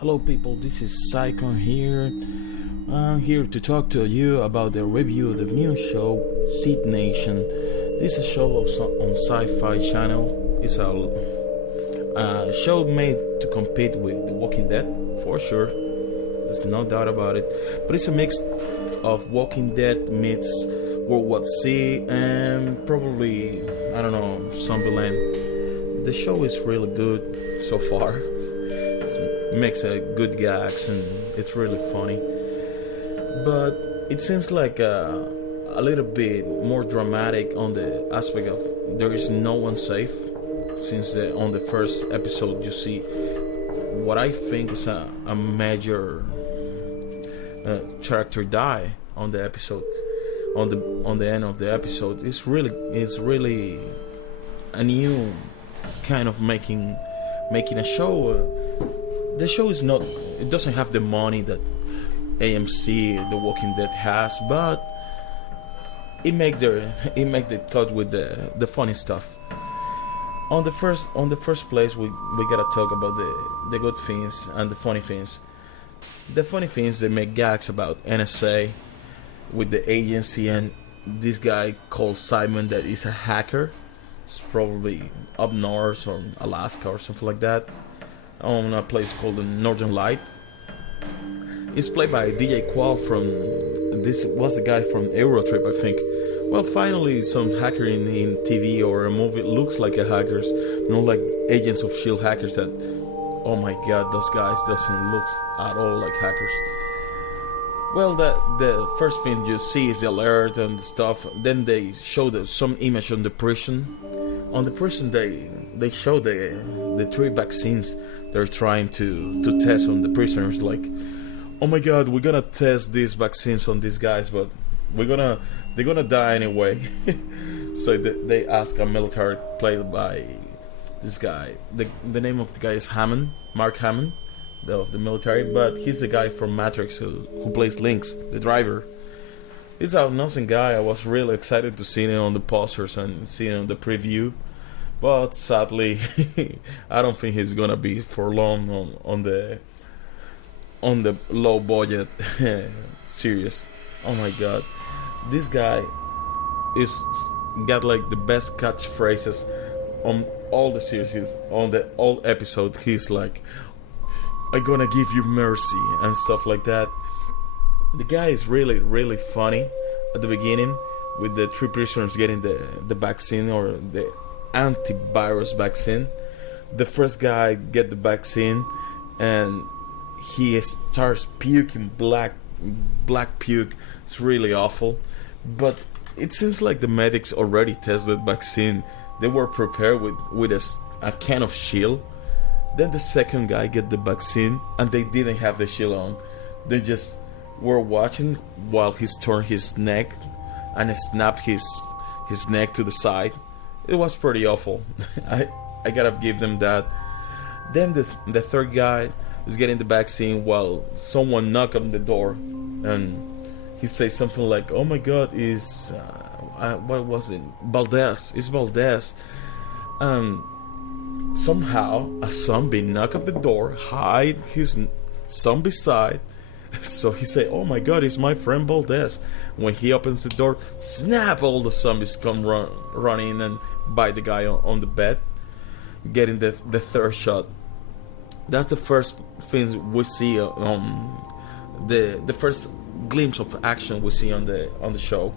Hello people, this is Syfy here. I'm here to talk to you about the review of the new show, Seed Nation. This is a show on Syfy channel. It's a show made to compete with The Walking Dead, for sure. There's no doubt about it. But it's a mix of Walking Dead meets World War Z and probably, I don't know, Zombieland. The show is really good so far. It makes a good gags and it's really funny, but it seems like a little bit more dramatic on the aspect of there is no one safe, since on the first episode you see what I think is a major character die on the episode, on the end of the episode. It's really a new kind of making a show. The show is not, it doesn't have the money that AMC The Walking Dead has, but it makes the cut with the funny stuff. On the first place, we gotta talk about the good things and the funny things. The funny things, they make gags about NSA with the agency and this guy called Simon that is a hacker. It's probably up north or Alaska or something like that, on a place called the Northern Light. It's played by DJ Karl from, this was the guy from Eurotrip, I think. Well, finally some hacker in TV or a movie looks like a hackers, not like Agents of S.H.I.E.L.D. hackers that, oh my god, those guys doesn't look at all like hackers. Well, the first thing you see is the alert and stuff. Then they show some image on the prison. On the prison, they show the 3 vaccines they're trying to test on the prisoners. Like, oh my god, we're gonna test these vaccines on these guys, but they're gonna die anyway. So they ask a military played by this guy. The name of the guy is Hammond, Mark Hammond, of the military, but he's the guy from Matrix who plays Lynx, the driver. He's an awesome guy. I was really excited to see him on the posters and see him on the preview, but sadly, I don't think he's gonna be for long on the low budget series. Oh my god, this guy is got like the best catchphrases on all the series. On the all episode, he's like, "I'm gonna give you mercy" and stuff like that. The guy is really funny at the beginning with the 3 prisoners getting the vaccine or the antivirus vaccine. The first guy get the vaccine and he starts puking black puke. It's really awful, but it seems like the medics already tested vaccine. They were prepared with a can of shield. Then the second guy get the vaccine and they didn't have the shield on. They just were watching while he turned his neck and snapped his neck to the side. It was pretty awful. I gotta give them that. Then the third guy is getting the vaccine while someone knocked on the door and he says something like, "Oh my god, is what was it? Valdez. It's Valdez." Somehow a zombie knocked at the door, hide his zombie side. So he say, "Oh my god, it's my friend Valdez." When he opens the door, snap! All the zombies come running and bite the guy on the bed, getting the third shot. That's the first thing we see on the first glimpse of action we see on the show.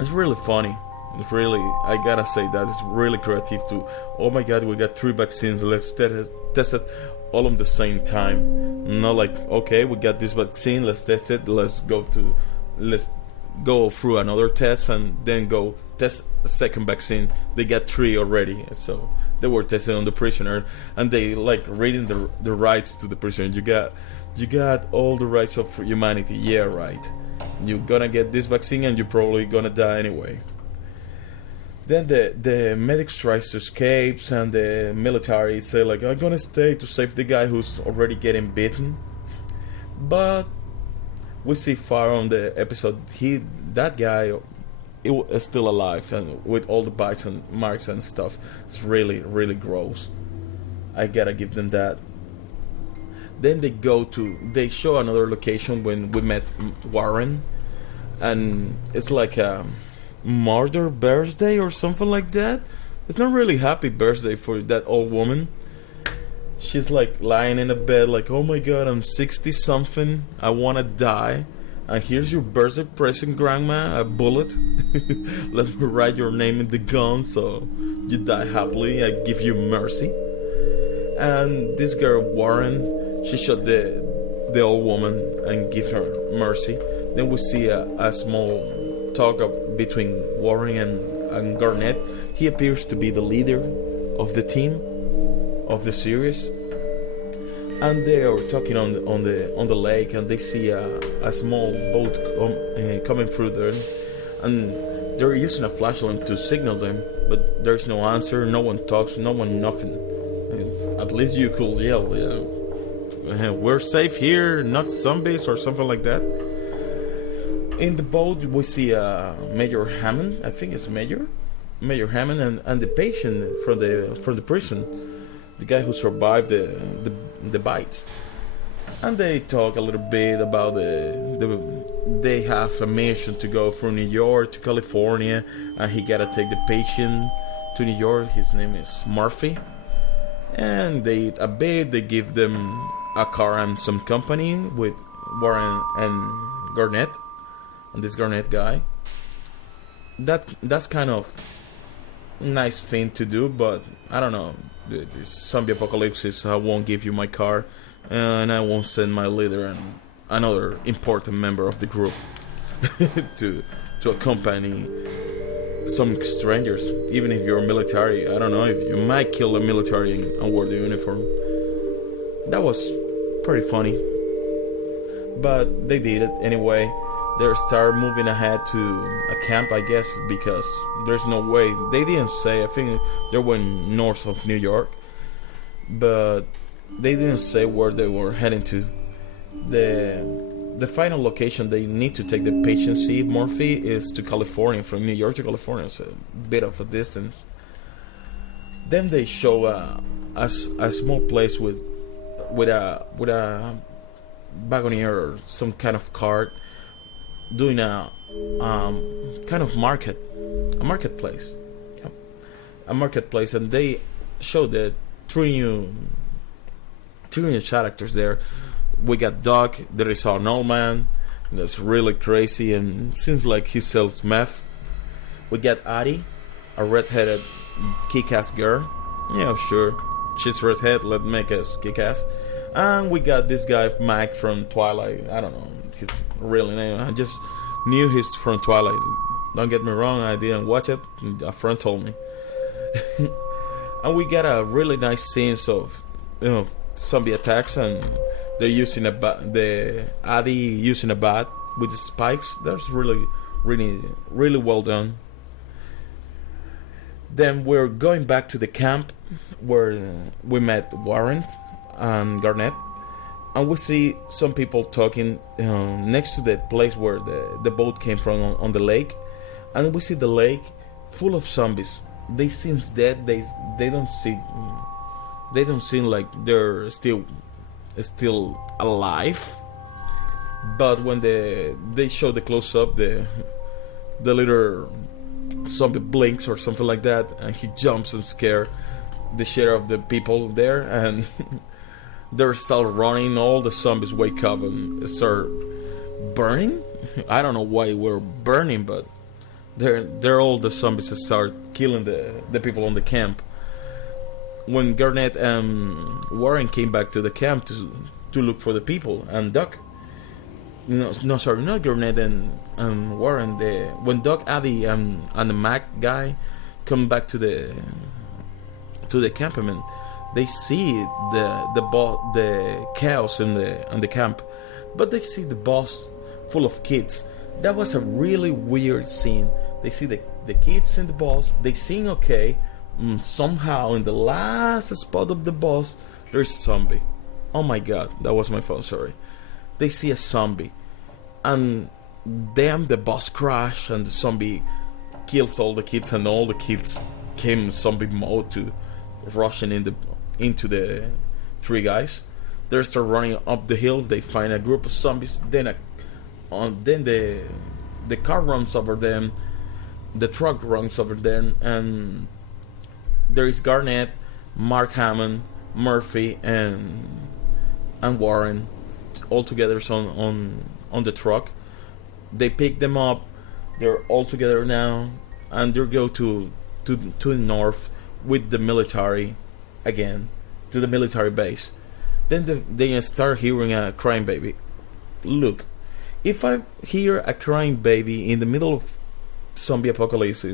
It's really funny. It's really, I gotta say that it's really creative too. Oh my god, we got 3 vaccines. Let's test it all at the same time. Not like, okay, we got this vaccine. Let's test it. Let's go through another test and then go test a second vaccine. They got 3 already, so they were testing on the prisoner and they like reading the rights to the prisoner. You got all the rights of humanity. Yeah, right. You're gonna get this vaccine and you're probably gonna die anyway. Then the medics tries to escape and the military say like, "I'm gonna stay to save the guy who's already getting bitten." But we see far on the episode, that guy is still alive and with all the bites and marks and stuff. It's really gross. I gotta give them that. Then they show another location when we met Warren, and it's like a murder birthday or something like that. It's not really happy birthday for that old woman. She's like lying in a bed like, oh my god, I'm 60 something, I wanna die, and here's your birthday present, grandma, a bullet. Let me write your name in the gun so you die happily, I give you mercy. And this girl Warren, she shot the old woman and give her mercy. Then we see a small talk up between Warren and Garnett. He appears to be the leader of the team of the series, and they are talking on the lake, and they see a small boat coming through there, and they're using a flashlight to signal them, but there's no answer. No one talks. No one nothing. At least you could yell, "We're safe here, not zombies," or something like that. In the boat, we see Major Hammond. I think it's Major Hammond and the patient from the prison, the guy who survived the bites, and they talk a little bit about they have a mission to go from New York to California, and he gotta take the patient to New York. His name is Murphy, and they eat a bit. They give them a car and some company with Warren and Garnett, and this Garnett guy. That's kind of nice thing to do, but I don't know. The zombie apocalypse, I won't give you my car, and I won't send my leader and another important member of the group to accompany some strangers. Even if you're military, I don't know, if you might kill a military and wear the uniform. That was pretty funny, but they did it anyway. They start moving ahead to a camp, I guess, because there's no way. They didn't say. I think they went north of New York, but they didn't say where they were heading to. The final location they need to take the patient, see Murphy, is to California. From New York to California, it's a bit of a distance. Then they show a small place with a wagoneer or some kind of cart, doing a kind of marketplace, yep. A marketplace, and they show the three new characters there. We got Doc, there is our old man that's really crazy and seems like he sells meth. We got Addie, a red-headed kick-ass girl. Yeah, sure, she's redhead, let's make us kick-ass. And we got this guy Mike from Twilight. I don't know his real name. I just knew he's from Twilight. Don't get me wrong, I didn't watch it. A friend told me. And we got a really nice scenes of zombie attacks, and they're using the Addie using a bat with the spikes. That's really well done. Then we're going back to the camp where we met Warren and Garnett, and we see some people talking next to the place where the boat came from on the lake, and we see the lake full of zombies. They seem dead. They don't seem like they're still alive. But when they show the close up, the little zombie blinks or something like that, and he jumps and scares the share of the people there, and they're still running. All the zombies wake up and start burning. I don't know why we're burning, but they're all the zombies that start killing the people on the camp. When Garnett and Warren came back to the camp to look for the people, and Doc, not Garnett and Warren. When Doc, Addie, and the Mac guy come back to the campment, they see the chaos in the camp, but they see the boss full of kids. That was a really weird scene. They see the kids in the boss. They sing okay. Somehow in the last spot of the boss, there's a zombie. Oh my god, that was my phone. Sorry. They see a zombie, and damn, the boss crash, and the zombie kills all the kids, and all the kids came zombie mode to rushing into the three guys. They start running up the hill. They find a group of zombies. Then the car runs over them. The truck runs over them, and there is Garnett, Mark Hammond, Murphy, and Warren all together on the truck. They pick them up. They're all together now, and they go to the north with the military again, to the military base. Then they start hearing a crying baby. Look, if I hear a crying baby in the middle of zombie apocalypse,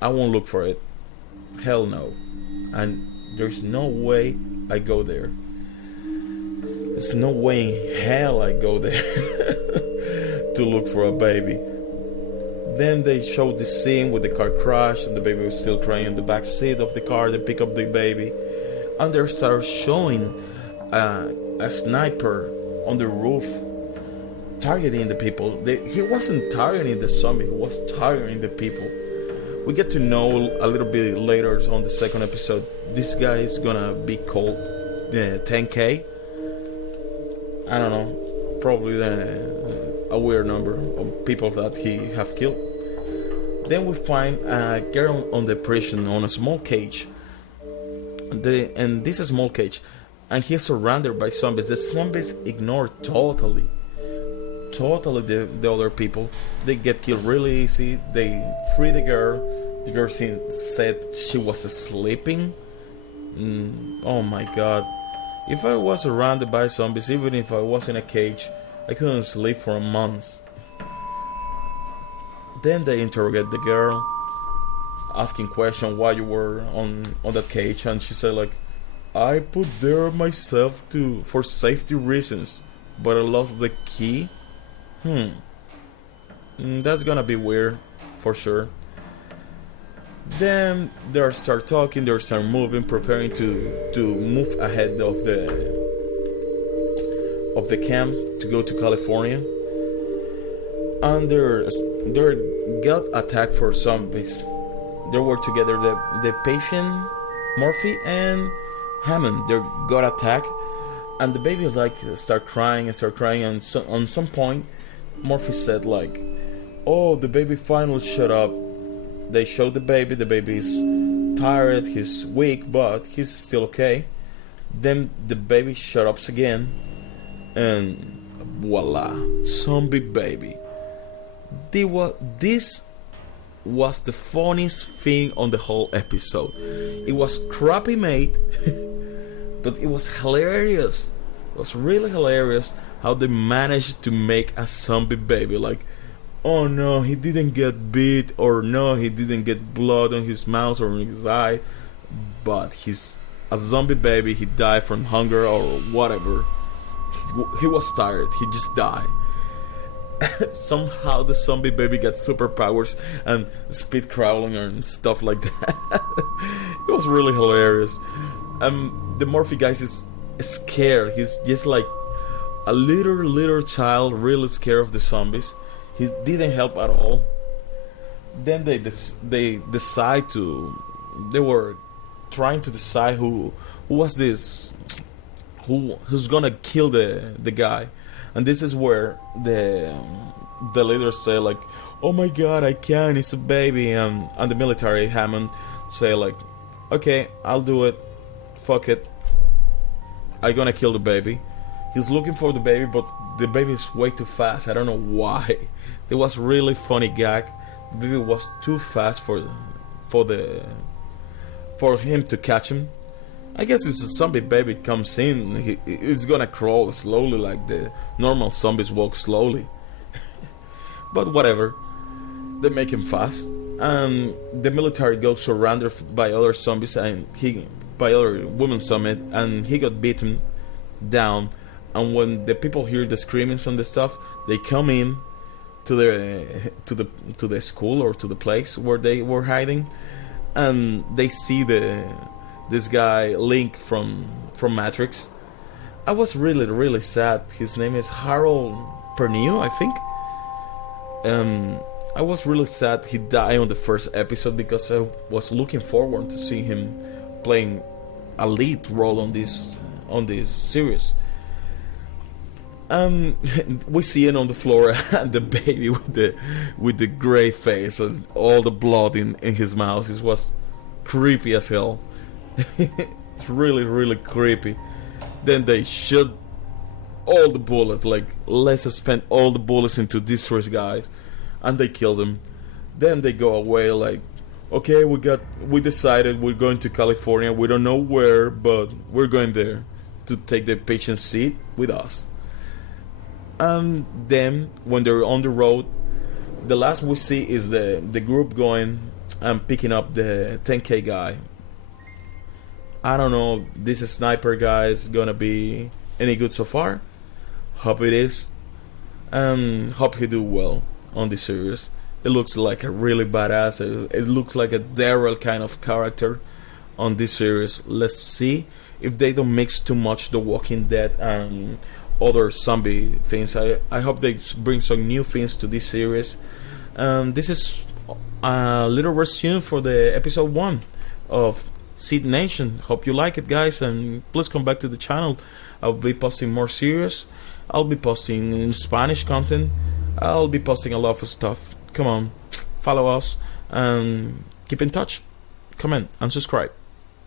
I won't look for it. Hell no. And there's no way I go there. There's no way in hell I go there to look for a baby. Then they show the scene with the car crash and the baby was still crying in the back seat of the car. They pick up the baby, and they start showing a sniper on the roof targeting the people. He wasn't targeting the zombie, he was targeting the people. We get to know a little bit later on the second episode, this guy is gonna be called 10K. I don't know, probably a weird number of people that he have killed. Then we find a girl on the prison on a small cage. And this is a small cage, and he's surrounded by zombies. The zombies ignore totally the other people. They get killed really easy. They free the girl. The girl said she was sleeping. Oh my god. If I was surrounded by zombies, even if I was in a cage, I couldn't sleep for months. Then they interrogate the girl, asking question why you were on that cage, and she said like, I put there myself for safety reasons, but I lost the key. That's gonna be weird for sure. Then they start talking, they start moving, preparing to move ahead of the camp to go to California. And they got attacked for zombies. They were together, the patient, Murphy, and Hammond. They got attacked, and the baby start crying, and so, on some point, Murphy said like, "Oh, the baby finally shut up." They showed the baby. The baby is tired, he's weak, but he's still okay. Then the baby shut up again, and voila, zombie baby. This was the funniest thing on the whole episode. It was crappy made, but it was hilarious. It was really hilarious how they managed to make a zombie baby. Like, oh no, he didn't get bit, or no, he didn't get blood on his mouth or in his eye, but he's a zombie baby. He died from hunger or whatever. He was tired, he just died. Somehow the zombie baby got superpowers and speed crawling and stuff like that. It was really hilarious. The Murphy guy is scared. He's just like a little child, really scared of the zombies. He didn't help at all. Then they decide to. They were trying to decide who was this, who's gonna kill the guy. And this is where the leaders say like, "Oh my god, I can't, it's a baby." And the military, Hammond, say like, "Okay, I'll do it. Fuck it. I'm gonna kill the baby." He's looking for the baby, but the baby is way too fast. I don't know why. It was really funny gag. The baby was too fast for him to catch him. I guess it's a zombie baby comes in, he's gonna crawl slowly like the normal zombies walk slowly. But whatever, they make him fast. And the military goes surrounded by other zombies and by other women zombies, and he got beaten down. And when the people hear the screamings and the stuff, they come in to the school or to the place where they were hiding, and they see this guy Link from Matrix. I was really sad. His name is Harold Pernew, I think. I was really sad he died on the first episode, because I was looking forward to see him playing a lead role on this series. Um, we see it on the floor, and the baby with the gray face and all the blood in his mouth. It was creepy as hell. It's really, really creepy. Then they shoot all the bullets, like, let's spend all the bullets into these three guys, and they kill them. Then they go away like, okay, we decided we're going to California. We don't know where, but we're going there to take the patient seat with us. And then when they're on the road, the last we see is the group going and picking up the 10K guy. I don't know, this sniper guy is gonna be any good so far. Hope it is. Hope he do well on this series. It looks like a really badass. It looks like a Daryl kind of character on this series. Let's see if they don't mix too much The Walking Dead and other zombie things. I hope they bring some new things to this series. This is a little resume for the episode 1 of Seed Nation. Hope you like it, guys, and please come back to the channel. I'll be posting more series. I'll be posting in Spanish content. I'll be posting a lot of stuff. Come on, follow us and keep in touch. Comment and subscribe.